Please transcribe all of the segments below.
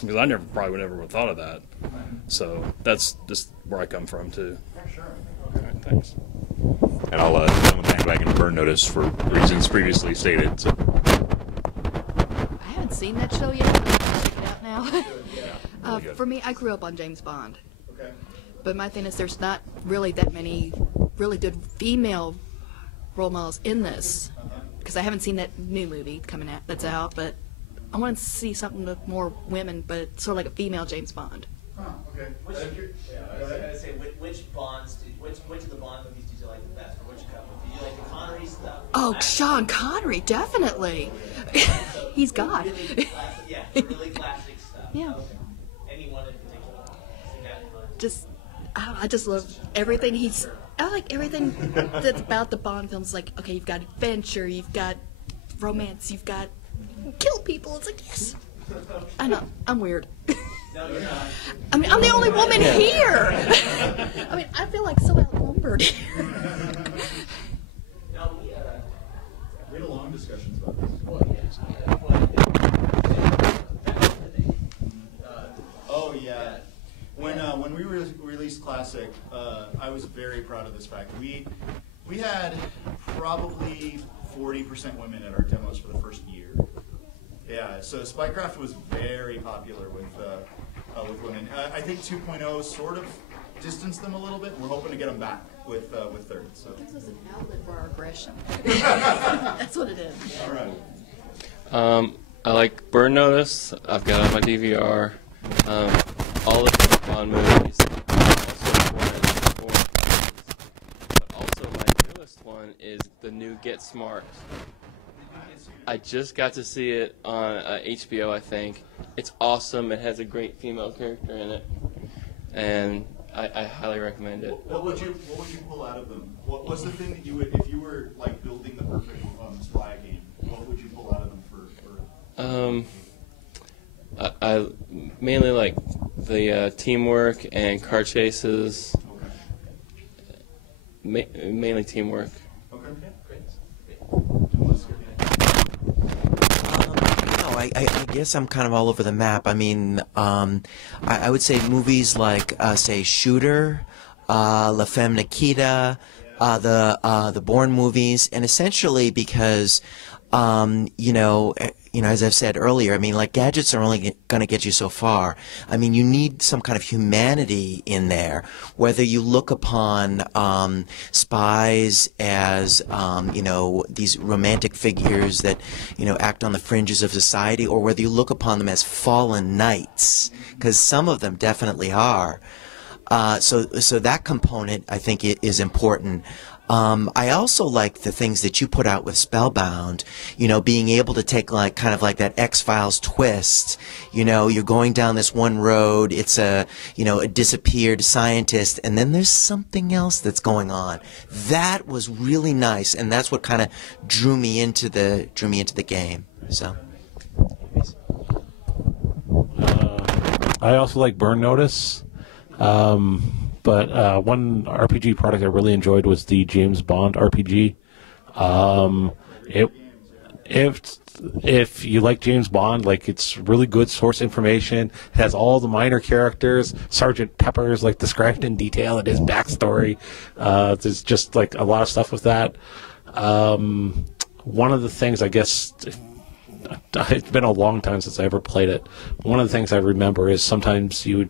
because I never probably would never would have thought of that. So that's just where I come from too. Sure. All right, thanks. And I'll jump back into Burn Notice for reasons previously stated. So. I haven't seen that show yet. I'm going to check it out now. Really For me, I grew up on James Bond. Okay. But my thing is there's not really that many really good female role models in this. Because I haven't seen that new movie coming out that's out, but I want to see something with more women, but sort of like a female James Bond. Huh, okay. Which of the Bond movies did you like the best, or which couple? Did you like the Connery stuff? Oh, Sean Connery, definitely. He's God. Really classic, yeah, really classic stuff. Yeah. Okay. Anyone in particular? See that in mind? I just love everything I like everything that's about the Bond films. Like, okay, you've got adventure, you've got romance, you've got kill people. It's like, yes. I know, I'm weird. No, you're not. I mean, I'm the only woman here. I mean, I feel like so outnumbered here. No, We had a long discussions about this. Oh yeah. When we released Classic, I was very proud of this fact. We had probably 40% women at our demos for the first year. Yeah, so Spycraft was very popular with women. I think 2.0 sort of distanced them a little bit. We're hoping to get them back with third. So. It gives us an outlet for our aggression. That's what it is. All right. I like Burn Notice. I've got it on my DVR. All the James Bond movies. But also my newest one is the new Get Smart. I just got to see it on HBO, I think. It's awesome. It has a great female character in it, and I highly recommend it. What would you pull out of them? What was the thing that you would, if you were like building the perfect spy game? What would you pull out of them for? I mainly like the teamwork and car chases. Okay. Mainly teamwork. Okay. I guess I'm kind of all over the map. I mean, I would say movies like, say, Shooter, La Femme Nikita, the Bourne movies, and essentially because, as I've said earlier, I mean, like, gadgets are only going to get you so far. I mean, you need some kind of humanity in there, whether you look upon spies as, these romantic figures that, act on the fringes of society, or whether you look upon them as fallen knights, because some of them definitely are. So that component, I think, is important. I also like the things that you put out with Spellbound, being able to take kind of like that X-Files twist. You're going down this one road, it's a disappeared scientist, and then there's something else that's going on. That was really nice, and that's what kind of drew me into the game. So. I also like Burn Notice. But one RPG product I really enjoyed was the James Bond RPG. If you like James Bond, it's really good source information. It has all the minor characters. Sergeant Pepper's described in detail in his backstory. There's just a lot of stuff with that. One of the things, I guess, it's been a long time since I ever played it. One of the things I remember is sometimes you would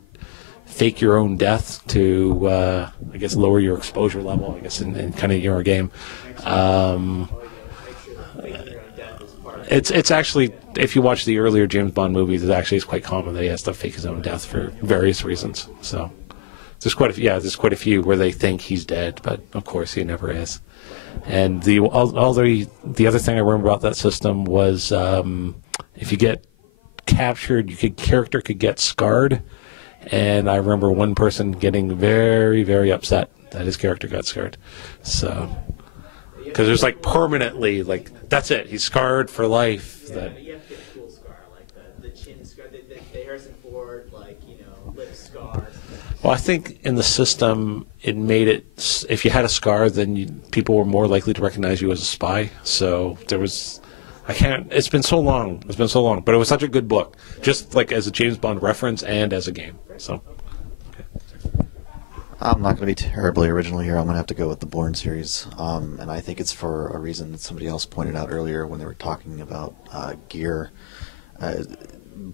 fake your own death to, I guess, lower your exposure level, I guess, in kind of your game. It's actually, if you watch the earlier James Bond movies, it actually is quite common that he has to fake his own death for various reasons. So there's quite a few where they think he's dead, but of course he never is. And the other thing I remember about that system was if you get captured, character could get scarred. And I remember one person getting very, very upset that his character got scarred. So, because there's permanently, that's it, he's scarred for life. Yeah, but you have to get a cool scar, like the chin scar, the Harrison Ford, lip scar. Well, I think in the system, it made it, if you had a scar, then people were more likely to recognize you as a spy. So there was, I can't. It's been so long. It's been so long, but it was such a good book, just like as a James Bond reference and as a game. So. I'm not going to be terribly original here. I'm going to have to go with the Bourne series, and I think it's for a reason that somebody else pointed out earlier when they were talking about gear.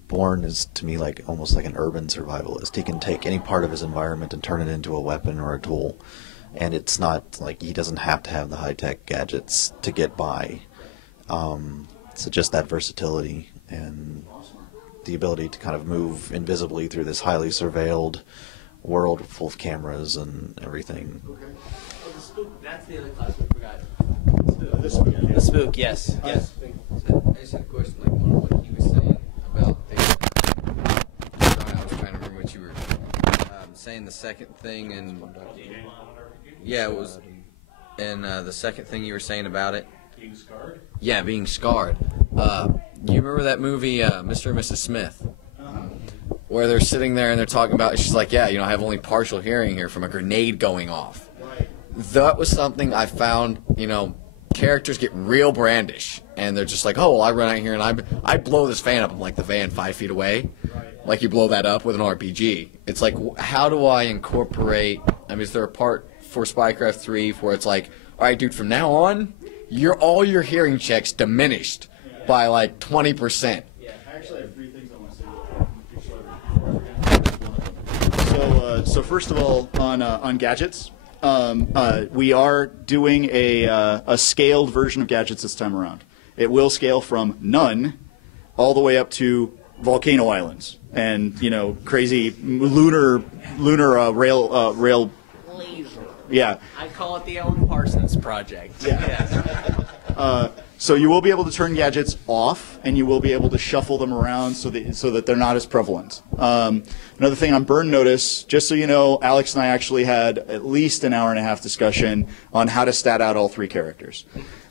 Bourne is to me like almost like an urban survivalist. He can take any part of his environment and turn it into a weapon or a tool, and it's not like he doesn't have to have the high-tech gadgets to get by. So just that versatility and the ability to kind of move invisibly through this highly surveilled world full of cameras and everything. Oh, the spook. That's the other class we forgot. The spook. Yes. Yes. I just had a question, like more what he was saying about the. I was trying to remember what you were saying. The second thing, and yeah, it was, and the second thing you were saying about it. Being scarred? Yeah, being scarred. You remember that movie, Mr. and Mrs. Smith? Where they're sitting there and they're talking about, she's like, yeah, I have only partial hearing here from a grenade going off. Right. That was something I found, characters get real brandish. And they're just like, oh, well, I run out here and I blow this fan up. I'm like the van 5 feet away. Right. Like you blow that up with an RPG. It's like, how do I incorporate, is there a part for Spycraft 3 where it's like, all right, dude, from now on, all your hearing checks diminished by like 20%. Yeah, actually, I have 3 things I want to say. So first of all, on gadgets, we are doing a scaled version of gadgets this time around. It will scale from none all the way up to volcano islands and crazy lunar rail. Laser. Yeah. I call it the Ellen Parsons Project. Yeah. So you will be able to turn gadgets off, and you will be able to shuffle them around so that they're not as prevalent. Another thing on Burn Notice, just so you know, Alex and I actually had at least an hour-and-a-half discussion on how to stat out all 3 characters.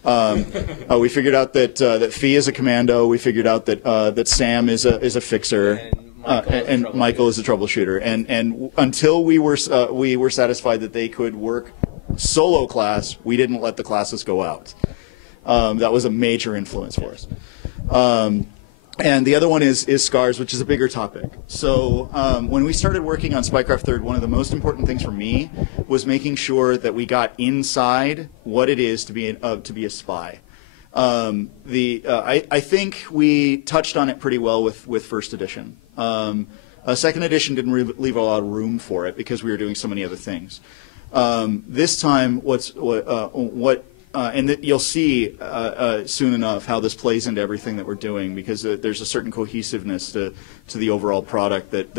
We figured out that Fee is a commando. We figured out that Sam is a fixer. And Michael is a troubleshooter. And until we were satisfied that they could work solo class, we didn't let the classes go out. That was a major influence for us. And the other one is scars, which is a bigger topic. So when we started working on Spycraft 3rd, one of the most important things for me was making sure that we got inside what it is to be a spy. I think we touched on it pretty well with first edition. Second edition didn't leave a lot of room for it because we were doing so many other things. This time, you'll see soon enough how this plays into everything that we're doing because there's a certain cohesiveness to the overall product that